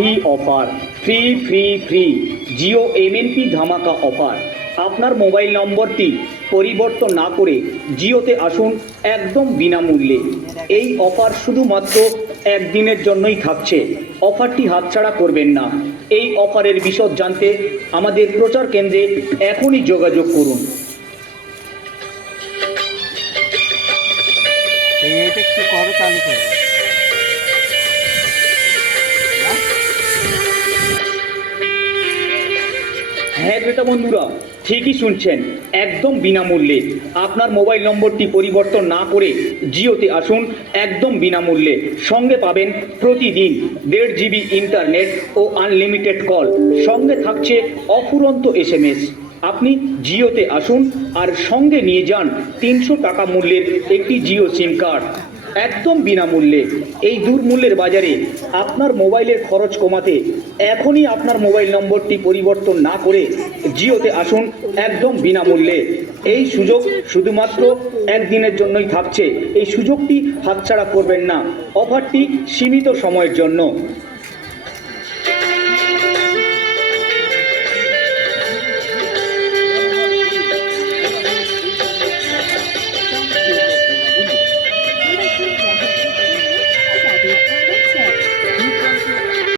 Free offer, free free free Jio MNP ধামাকা offer. আপনার mobile নম্বরটি পরিবর্তন না করে জিওতে আসুন একদম বিনামূল্যে। এই অফার শুধুমাত্র একদিনের জন্যই থাকছে। অফারটি হাতছাড়া করবেন না। এই অফারের বিশদ জানতে আমাদের প্রচার কেন্দ্রে এখনই যোগাযোগ করুন। এইটা একটু করো, চালু করো। হ্যাঁ ক্রেতা বন্ধুরা, ঠিকই শুনছেন, একদম বিনামূল্যে। আপনার মোবাইল নম্বরটি পরিবর্তন না করে জিওতে আসুন একদম বিনামূল্যে। সঙ্গে পাবেন প্রতিদিন 1.5 জিবি ইন্টারনেট ও আনলিমিটেড কল। সঙ্গে থাকছে অফুরন্ত SMS। আপনি জিওতে আসুন আর সঙ্গে নিয়ে যান 300 টাকা মূল্যের একটি জিও সিম কার্ড, একদম বিনামূল্যে। এই দুর্মূল্যের বাজারে আপনার মোবাইলের খরচ কমাতে এখনই আপনার মোবাইল নম্বরটি পরিবর্তন না করে জিওতে আসুন একদম বিনামূল্যে। এই সুযোগ শুধুমাত্র একদিনের জন্যই থাকছে। এই সুযোগটি হাতছাড়া করবেন না। অফারটি সীমিত সময়ের জন্য।